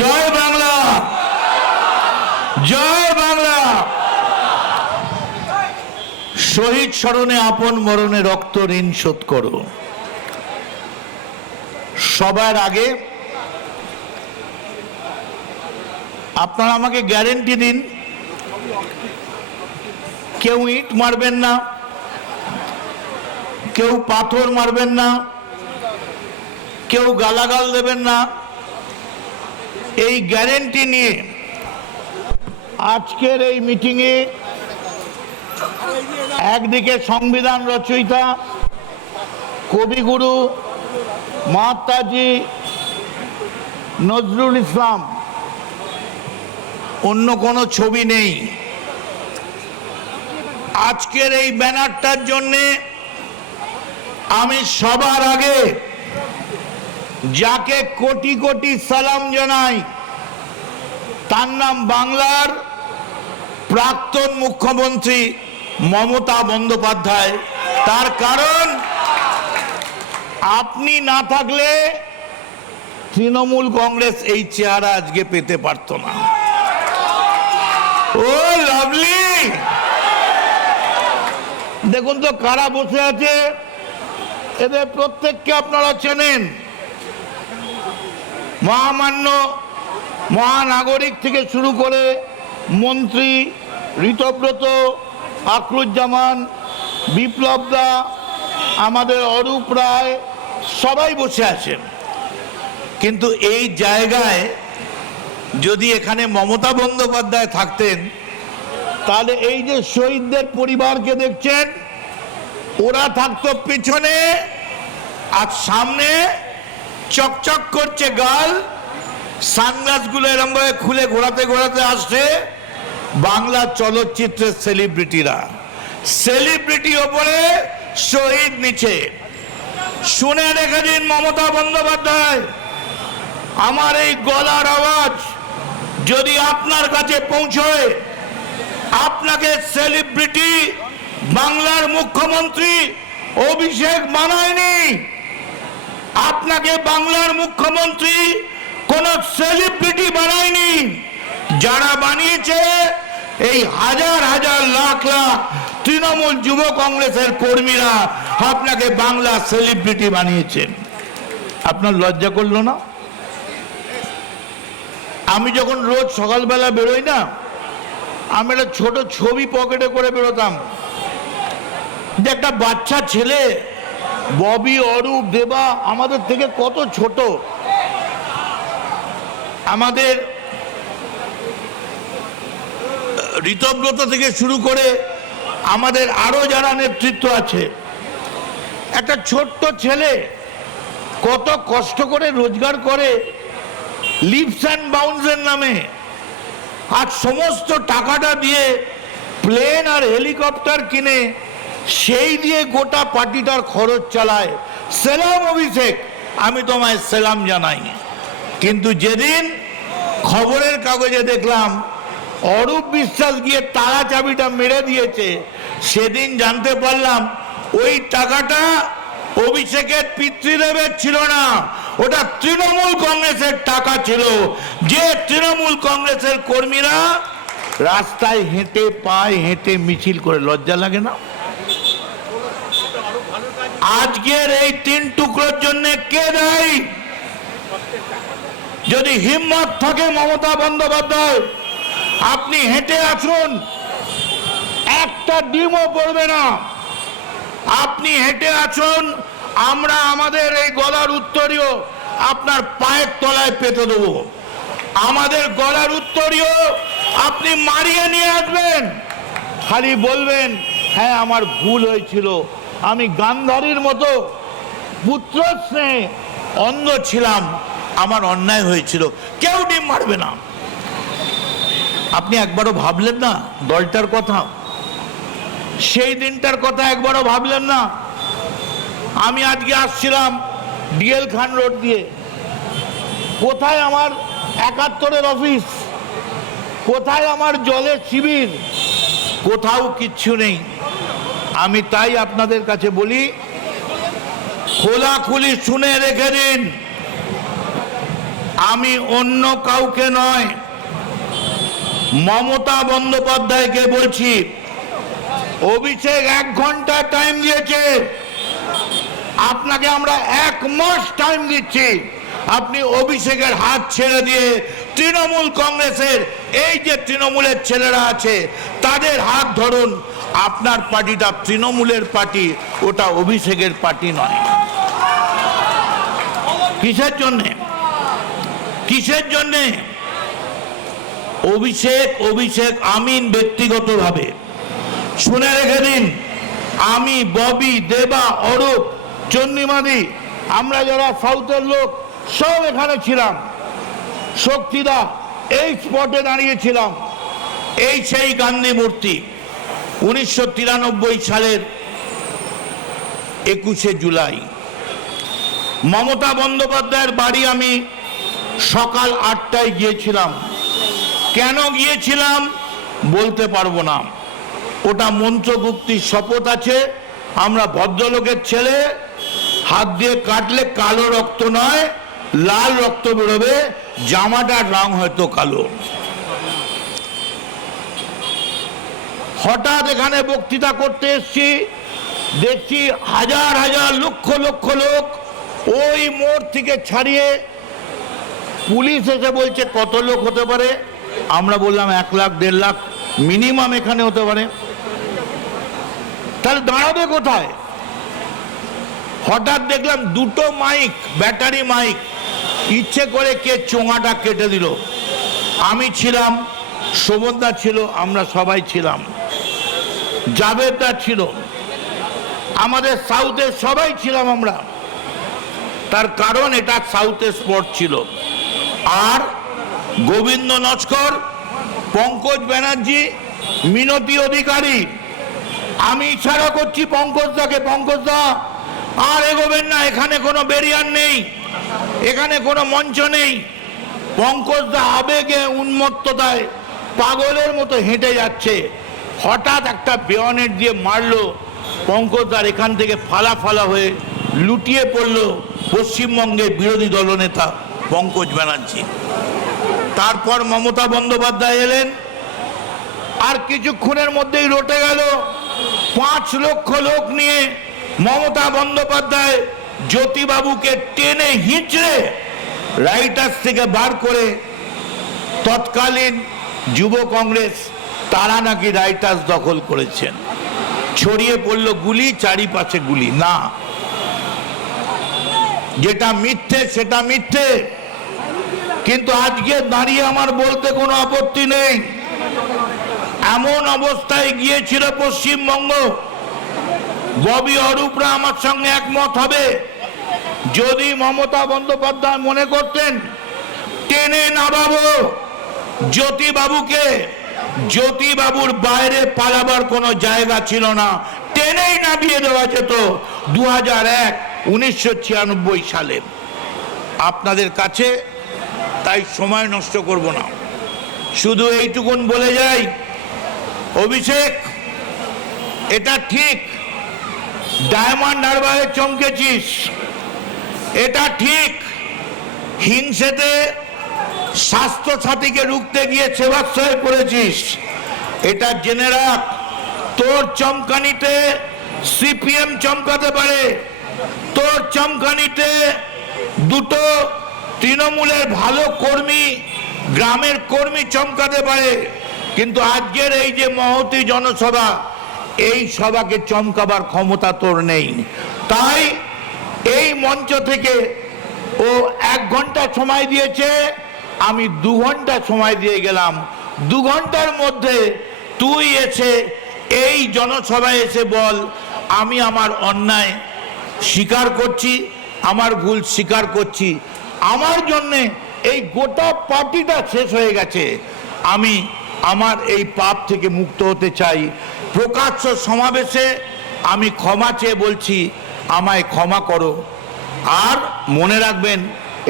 জয় বাংলা, জয় বাংলা। শহীদ স্মরণে আপন মরণে রক্ত ঋণ শোধ করো। সবার আগে আপনারা আমাকে গ্যারেন্টি দিন, কেউ ইট মারবেন না, কেউ পাথর মারবেন না, কেউ গালাগাল দেবেন না। এই গ্যারেন্টি নিয়ে আজকের এই মিটিংয়ে একদিকে সংবিধান রচয়িতা কবিগুরু মহাত্মাজি নজরুল ইসলাম, অন্য কোনো ছবি নেই। আজকের এই ব্যানারটার জন্যে আমি সবার আগে যাকে কোটি কোটি সালাম জানাই, তার নাম বাংলার প্রাক্তন মুখ্যমন্ত্রী মমতা বন্দ্যোপাধ্যায়। তার কারণ আপনি না থাকলে তৃণমূল কংগ্রেস এই চেহারা আজকে পেতে পারত না। ও লাভলি, দেখুন তো কারা বসে আছে, এদের প্রত্যেককে আপনারা চেনেন। মহামান্য মহানাগরিক থেকে শুরু করে মন্ত্রী ঋতব্রত, আকরুজ্জামান, বিপ্লব দা, আমাদের অরূপ রায়, সবাই বসে আছেন। কিন্তু এই জায়গায় যদি এখানে মমতা বন্দ্যোপাধ্যায় থাকতেন, তাহলে এই যে শহীদদের পরিবারকে দেখছেন, ওরা থাকতো পিছনে, আর সামনে চকচক করছে গাল, সানগ্লাসগুলো এরকম ভাবে খুলে ঘোরাতে ঘোরাতে আসছে বাংলা চলচ্চিত্রের সেলিব্রিটিরা। সেলিব্রিটি ওপরে, শহীদ নিচে। শুনে রেখে দিন মমতা বন্দ্যোপাধ্যায়, আমার এই গলার আওয়াজ যদি আপনার কাছে পৌঁছয়, আপনাকে সেলিব্রিটি বাংলার মুখ্যমন্ত্রী অভিষেক বানায়নি। আপনাকে বাংলার মুখ্যমন্ত্রী কোন সেলিব্রিটি বানায়নি। যারা বানিয়েছে এই হাজার হাজার লাখ লাখ তৃণমূল যুব কংগ্রেসের কর্মীরা আপনাকে বাংলা সেলিব্রিটি বানিয়েছেন। আপনার লজ্জা করলো না? আমি যখন রোজ সকালবেলা বেরোই না, আমি একটা ছোট ছবি পকেটে করে বেরোতাম, যে একটা বাচ্চা ছেলে ববি, অরূপ, দেবা আমাদের থেকে কত ছোট, আমাদের ঋতব্রত থেকে শুরু করে আমাদের আরো যারা নেতৃত্ব আছে, একটা ছোট্ট ছেলে কত কষ্ট করে রোজগার করে লিপস অ্যান্ড বাউন্সের নামে, আর সমস্ত টাকাটা দিয়ে প্লেন আর হেলিকপ্টার কিনে সেই দিয়ে গোটা পার্টিটার খরচ চালায়। সেলাম অভিষেক, আমি তোমায় সেলাম জানাই। কিন্তু যেদিন খবরের কাগজে দেখলাম অরূপ বিশ্বাস গিয়ে তালা চাবিটা মেরে দিয়েছে, সেদিন জানতে পারলাম ওই টাকাটা অভিষেকের পিতৃদেবের ছিল না, ওটা তৃণমূল কংগ্রেসের টাকা ছিল। যে তৃণমূল কংগ্রেসের কর্মীরা রাস্তায় হেঁটে, পায়ে হেঁটে মিছিল করে, লজ্জা লাগে না? আজকের এই 3 টুকরোর জন্য কে দায়ী? যদি হিম্মত থাকে মমতা বন্দ্যোপাধ্যায়, আপনি হেঁটে আসুন, একটা ডিমও পড়বে না। আপনি হেঁটে আসুন, আমরা আমাদের এই গলার উত্তরীয় আপনার পায়ের তলায় পেতে দেবো। আমাদের গলার উত্তরীয় আপনি মারিয়ে নিয়ে আসবেন, খালি বলবেন হ্যাঁ আমার ভুল হয়েছিল, আমি গান্ধারীর মতো পুত্র স্নেহে অন্ধ ছিলাম, আমার অন্যায় হয়েছিল। কেউ ডিম মারবে না। আপনি একবারও ভাবলেন না দলটার কথা? সেই দিনটার কথা একবারও ভাবলেন না? আমি আজকে আসছিলাম ডিএল খান রোড দিয়ে, কোথায় আমার 71-এর অফিস, কোথায় আমার জলের শিবির? কোথাও কিচ্ছু নেই। আমি তাই আপনাদের কাছে বলি, খোলাখুলি শুনে রেখে দিন, আমি অন্য কাউকে নয়, মমতা বন্দ্যোপাধ্যায়কে বলছি। অভিষেক 1 ঘন্টা টাইম দিয়েছে, আপনাকে আমরা 1 মাস টাইম দিচ্ছি। আপনি অভিষেকের হাত ছেড়ে দিয়ে তৃণমূল কংগ্রেসের এই যে তৃণমূলের ছেলেরা আছে তাদের হাত ধরুন। আপনার পার্টিটা তৃণমূলের পার্টি, ওটা অভিষেকের পার্টি নয়। কিসের জন্যে? কিসের জন্যে? অভিষেক আমিন ব্যক্তিগতভাবে শুনে রেখে দিন, আমি, ববি, দেবা, অরূপ, চন্দ্রিমাদি, আমরা যারা সাউথের লোক সব এখানে ছিলাম। শক্তিদা এই স্পটে দাঁড়িয়েছিলাম। এই সেই গান্ধী মূর্তি 1993 সালের 21শে জুলাই। মমতা বন্দ্যোপাধ্যায়ের বাড়ি আমি সকাল 8টায় গিয়েছিলাম। কেন গিয়েছিলাম বলতে পারবো না, ওটা মন্ত্রগুপ্তির শপথ আছে। আমরা ভদ্রলোকের ছেলে, হাত দিয়ে কাটলে কালো রক্ত নয় লাল রক্ত বেরোবে, জামাটার রং হয়তো কালো। হঠাৎ এখানে বক্তৃতা করতে এসছি, দেখছি হাজার হাজার লক্ষ লক্ষ লোক। ওই মোড় থেকে ছাড়িয়ে পুলিশ এসে বলছে কত লোক হতে পারে? আমরা বললাম 1 লাখ 1.5 লাখ মিনিমাম এখানে হতে পারে। তাহলে দাঁড়াবে কোথায়? হঠাৎ দেখলাম 2টো মাইক, ব্যাটারি মাইক, ইচ্ছে করে কে চোঙাটা কেটে দিল। আমি ছিলাম, শোভনদা ছিল, আমরা সবাই ছিলাম, জাভেদদা ছিল, আমাদের সাউথের সবাই ছিলাম আমরা। তার কারণ এটা সাউথের স্পট ছিল। আর গোবিন্দ নস্কর, পঙ্কজ ব্যানার্জি, মিনতি অধিকারী, আমি ইশারা করছি পঙ্কজদাকে, পঙ্কজদা আর এগোবেন না, এখানে কোনো ব্যারিয়ার নেই, এখানে কোনো মঞ্চ নেই। পঙ্কজদা আবেগে উন্মত্ততায় পাগলের মতো হেঁটে যাচ্ছে। হঠাৎ একটা বেয়নেট দিয়ে মারলো। পঙ্কজদার এখান থেকে ফালা ফালা হয়ে লুটিয়ে পড়ল পশ্চিমবঙ্গের বিরোধী দলনেতা পঙ্কজ ব্যানার্জি। তারপর মমতা বন্দ্যোপাধ্যায় এলেন, আর কিছুক্ষণের মধ্যেই রটে গেল। 5 লক্ষ লোক নিয়ে মমতা বন্দ্যোপাধ্যায় জ্যোতিবাবুকে টেনে হিঁচড়ে রাইটার্স থেকে বার করে, তৎকালীন যুব কংগ্রেস তারা নাকি রাইটার্স দখল করেছেন। ছড়িয়ে পড়ল গুলি, চারিপাশে গুলি। না, যেটা মিথ্যে সেটা মিথ্যে। কিন্তু আজকে দাঁড়িয়ে আমার বলতে কোনো আপত্তি নেই, এমন অবস্থায় গিয়েছিল পশ্চিমবঙ্গ। ববি, অরূপরা আমার সঙ্গে একমত হবে, যদি মমতা বন্দ্যোপাধ্যায় মনে করতেন টেনে নামাবো জ্যোতিবাবুকে, জ্যোতিবাবুর বাইরে পালাবার কোনো জায়গা ছিল না, টেনেই নামিয়ে দেওয়া যেত 2001 1996 সালে। আপনাদের কাছে তাই সময় নষ্ট করব না, শুধু এইটুকুন বলে যাই, অভিষেক এটা ঠিক ডায়মন্ড হারবারে চমকেছিস, এটা ঠিক হিংসেতে স্বাস্থ্য সাথীকে রুখতে গিয়ে সেবাশ্রয় করেছিস, এটা জেনে রাখ। তোর চমকানিতে সিপিএম চমকাতে পারে, তোর চমকানিতে 2টো তৃণমূলের ভালো কর্মী, গ্রামের কর্মী চমকাতে পারে, কিন্তু আজকের এই যে মহতী জনসভা, এই সভাকে চমকাবার ক্ষমতা তোর নেই। তাই এই মঞ্চ থেকে ও 1 ঘন্টা সময় দিয়েছে, আমি 2 ঘন্টা সময় দিয়ে গেলাম। 2 ঘন্টার মধ্যে তুই এসে এই জনসভায় এসে বল, আমি আমার অন্যায় স্বীকার করছি, আমার ভুল স্বীকার করছি, আমার জন্যে এই গোটা পার্টিটা শেষ হয়ে গেছে, আমি আমার এই পাপ থেকে মুক্ত হতে চাই। প্রকাশ্য সমাবেশে আমি ক্ষমা চেয়ে বলছি, আমায় ক্ষমা করো। আর মনে রাখবেন,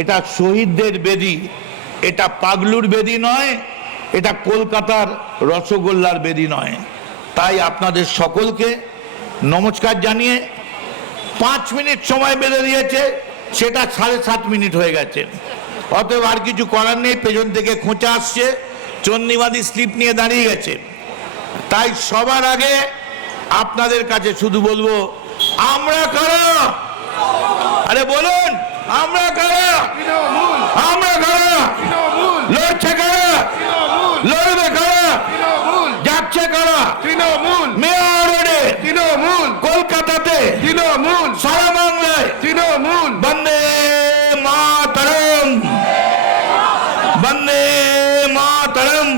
এটা শহীদদের বেদি, এটা পাগলুর বেদি নয়, এটা কলকাতার রসগোল্লার বেদি নয়। তাই আপনাদের সকলকে নমস্কার জানিয়ে 5 মিনিট সময় বেঁধে দিয়েছে, সেটা 7.5 মিনিট হয়ে গেছে। অতএব আর কিছু করার নেই, পেছন থেকে খোঁচা আসছে, চন্ডিমাদি স্লিপ নিয়ে দাঁড়িয়ে গেছে। তাই সবার আগে আপনাদের কাছে শুধু বলবো, আমরা কারা? আরে বলুন, আমরা কারা? আমরা কারা? লড়ছে কারা? লড়বে কারা? যাচ্ছে কারা? তৃণমূল, মেয়র রোডে, তৃণমূল, কলকাতাতে, তৃণমূল, সারা বাংলায় তৃণমূল। বন্দে মাতরম, বন্দে মাতরম।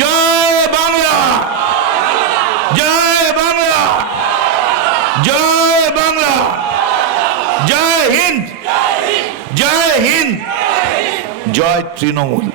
জয় বাংলা, জয় বাংলা, জয় বাংলা, জয় হিন্দ, জয় হিন্দ, জয় তৃণমূল।